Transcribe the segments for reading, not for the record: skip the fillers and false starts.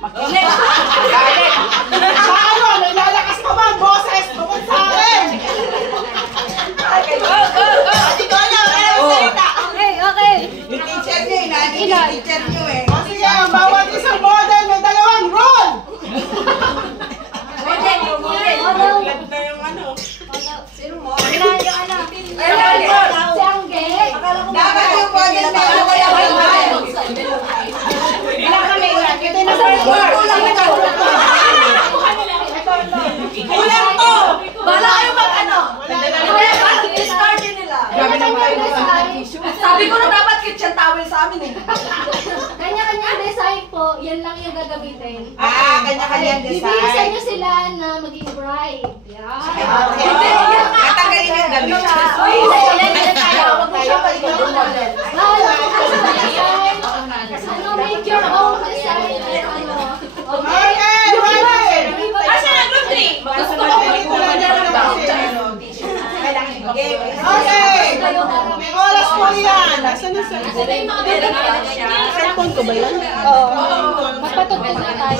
Makinig! Galit! Sa ano? Nailalakas pa ba ang boses? Bukod sa akin! Okay, go! Ate Donna, Okay, okay. yung teacher niyo, inaagin yung teacher niyo eh. O sige, ang bawat isang model may dalawang rule! Ganda yung ano. Sino mo? Yung ano? Si Angge. Dapat yung model may dalawang Ilang kami? Ito yung Nasa number 4. kulang na Kulang to! Bala kayo mag ano? Start nila. Grabe ng bahay mo. Sabi ko na dapat kitchen towel sa amin eh. Kanya-kanya design po, yan lang yung gagamitin. Kanya-kanya Bibilisan nyo sila na maging bride. Yan. Natanggalin yung damit. Ano, make your own design. Okay, ready! Asa na group 3? Gusto ko Okay! May oras po yan! Nasaan na sa... Cellphone ko ba yan? Oo. Magpatugtog na tayo.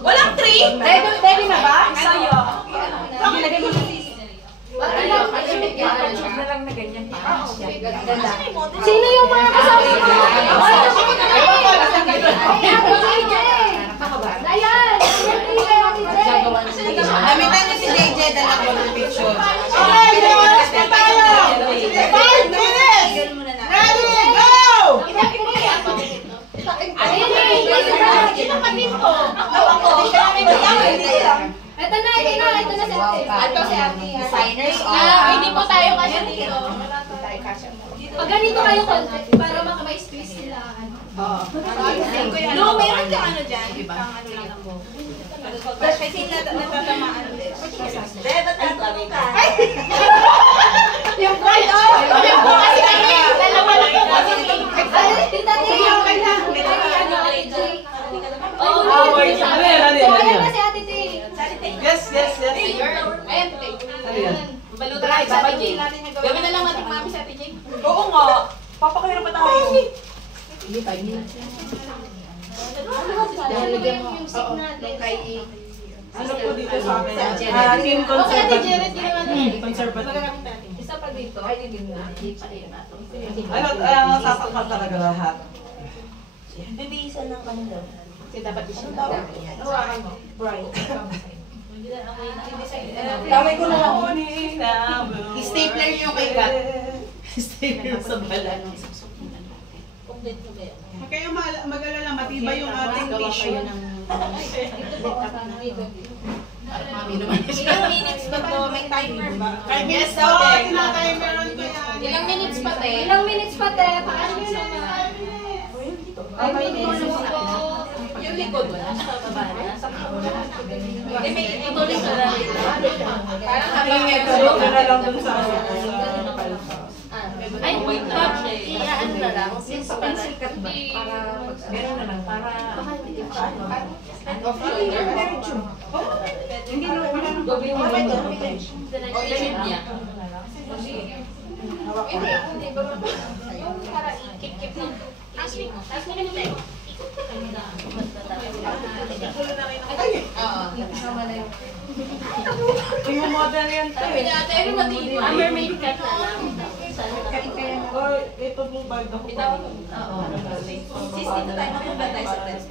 Walang 3? Ready na ba? Sa'yo. Sino yung mga kasama mo? Ayan! Gamitan niyo si JJ dala ko ng picture. Okay, may oras na tayo! 5 minutes! Ready, go! Ito na si Ate. Ito si Ate. Designers Hindi po tayo kasi dito. Pag ganito kayo konti, para may space sila. No, meron kang ano dyan. Pang ano lang po. Kasi natatamaan din. Ba't tatanong ka? Yung bride, oh! Yung po kasi kami! Dalawa lang po kasi. Tita Tay, yung kanya. Ano si Ate Tay? Yes, yes, yes. Balutan natin sa Ate Jane. Gawin na lang natin mami sa Ate Jane. Oo nga. Papakahirap pa tayo. Ano yung music natin? Ano po dito sa amin? Team Okay, Ate conservative. Jared, ginawa natin. Conservative. Isa pa dito. Ay, hindi na. Ano, sasakal talaga lahat. Hindi isa ng kanila. Kasi dapat isa. Hawakan mo. Brian. Kamay ko na lang. Stapler niyo kay Kat. Stapler sa balat. Huwag kayong mag-alala, matibay yung ating tissue. Ilang minutes ba to? May timer ba? 5 minutes po, tinatimeron ko yan. Ilang minutes pa te? Ilang minutes pa, te? Paano yun naman? 5 minutes po. Yung likod wala sa baba na. May ituloy ka na rin. Parang habang Ito na lang dun sa ay, wait lang. Ano na lang? Since para sikat ba? Para meron na lang. Para hindi na gawin mo o i-ship niya. Hindi ba yung para i-keep ng last week mo. Last week mo tayo. Yung model yan tayo. Mermaid cut na lang. Or ito po bag na ko. Sis, dito tayo mapunta tayo sa test.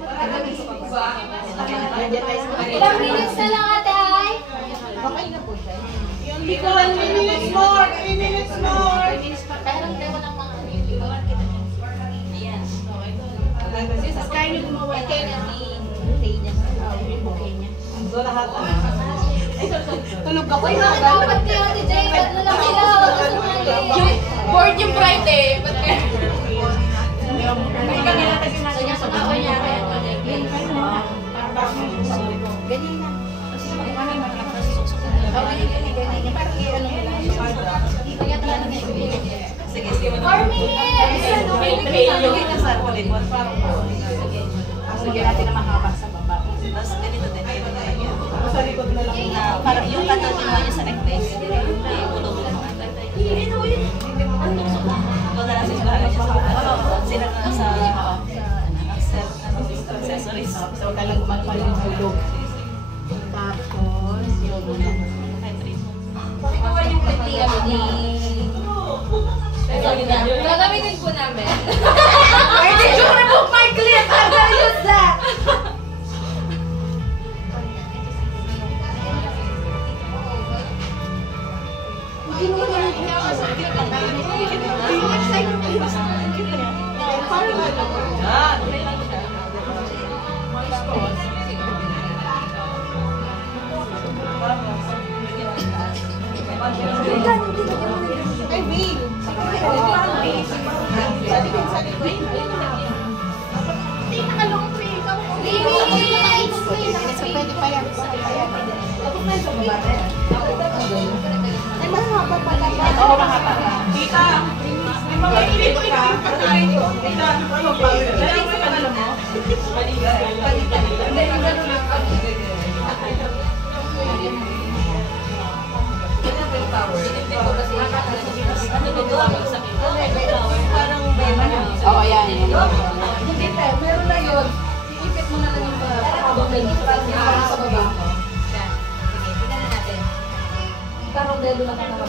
Ilang minutes na lang, ate ay? Okay na po siya. Yung dito, 3 minutes more, 3 minutes more. Parang tayo ng mga ayan. Sis, kaya niyo gumawa. Kaya niya yung bouquet niya. So lahat na. Tulog ako. Uy, mga dapat kayo, ate Jay. Ba't na lang sila? Huwag ka sumali. Board yung bright eh. Ba't kaya? May kami natin yung nasa niya sa kawa niya. Kaya ganyan na. Ganyan. Parang i-ano mo lang. Kaya talaga na sige, sige. 4 minutes! May yung sa volleyball. Sige natin na makakabak sa baba. Tapos ganito din. Sa likod na lang. Parang yung katal kinuha niya sa necklace. Ulo mo lang. Gagamitin po namin. Why did you remove my clip? I'm gonna use that! Ay, Bill. Pwede pa yan. Ay, mahaba pa lang. Oo, mahaba pa. Tita, may mga ilito yung pagkain ko. Tita, ano pa? Dahil mo yung ano mo? Oo, yan. Hindi pa, meron na yun. Iipit mo na lang yung habang may parang sa baba. Sige, tingnan na natin. Parang delo na ka na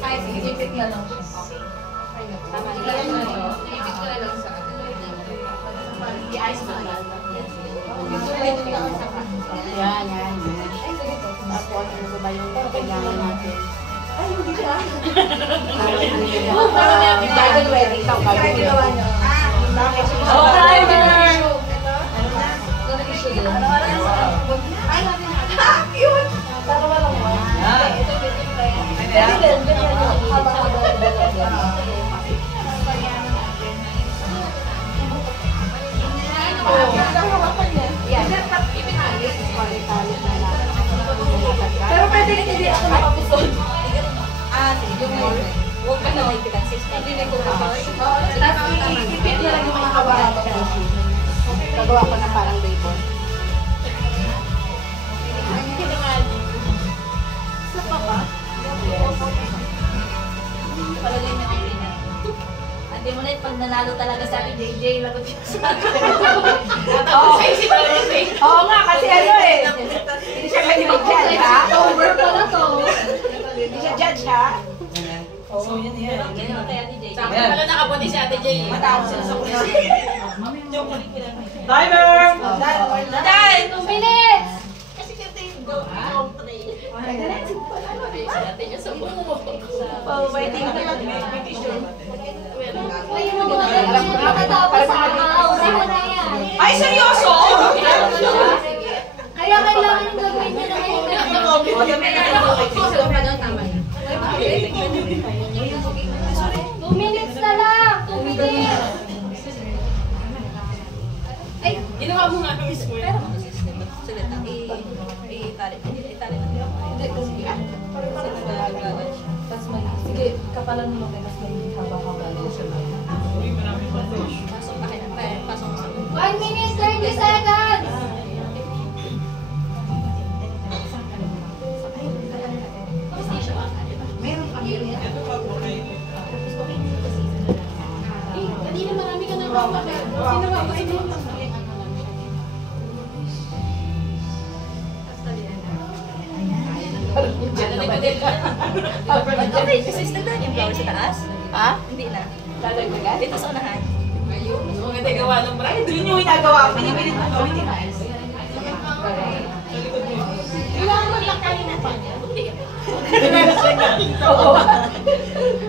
Ay, sige. Ipit na lang. Tama. Iipit ko na lang sa I-ice mo na lang. Yan, yan. Tapos, ano ba yung kailangan natin? Ay, hindi siya. Bridal wedding. Ikaw, bridal wedding. Oh, primer! Cute! Dalawa lang mo. Ito yung primer. Pwede din, ganyan yun. Haba-haba. Pero pwede rin hindi ako nakapusod. sige. Yung huwag ka na may pinansis. Hindi na ko Tapos i-ipit na lang yung mga haba-haba. Gagawa ko na parang ribbon. Sa pa ba? Palagay niya ang pina. Hindi mo na yun, pag nanalo talaga sa akin, JJ, lagot siya sa akin. Oo nga, kasi ano eh. Hindi siya pwede mag-judge, ha? Over pala to. Hindi siya judge, ha? So, yan yan. Ganyan kay Ate JJ. Sa akin pala nakabuti si Ate Jay. Matapos sila sa kulis. Timer! Dahil! 2 minutes! Kasi kasi yung Oh, waiting na lang. Ay, yung mga ganyan, matatapos sa kausin mo na yan. Ay, seryoso? Kaya kailangan yung gagawin nyo na ngayon. 2 minutes na lang! 2 minutes! Ay, Ginawa mo nga kami school. sulit na. I-tali. I-tali na. Hindi, kasi tapos may, sige, kapalan mo lang mas may haba-haba na siya. Pasok pa kayo. Pasok mo sa 1 minute, 30 seconds! Meron kami rin. Kanina marami ka na ginawa ko ito. Okay, kasi nagdaan yung flower sa taas? Ha? Hindi na. Dadagdagan? Dito sa unahan. Maganda gawa ng bride. Yun yung ginagawa ko. Pinipilit ko gawin yung Kailangan mo lang kanina pa. Oo.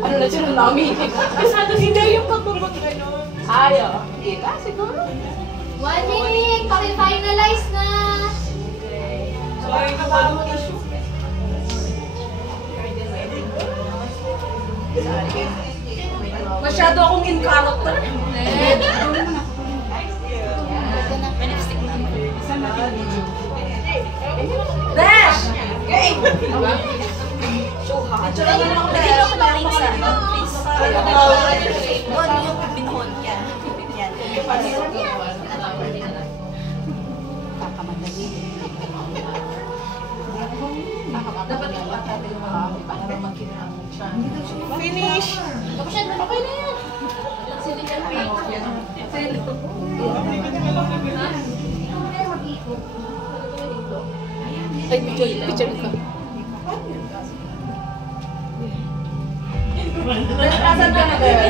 Ano na siya nung namin? Masado hindi yung pagbabag gano'n. Ayaw. Hindi ka, siguro. 1 minute! Paki-finalize na! Sorry na ba yung tissue? Masyado akong in character. Dash! Okay! So hot. Lagyan mo ako ng rings ah. Please. Doon yung binhon. Yan. Yan. Kakamadali. Dapat ipatay yung mga para magkinang siya. Finish! Okay na yan! Sino yan? Ay, picture ko. Nasaan ka na, girl?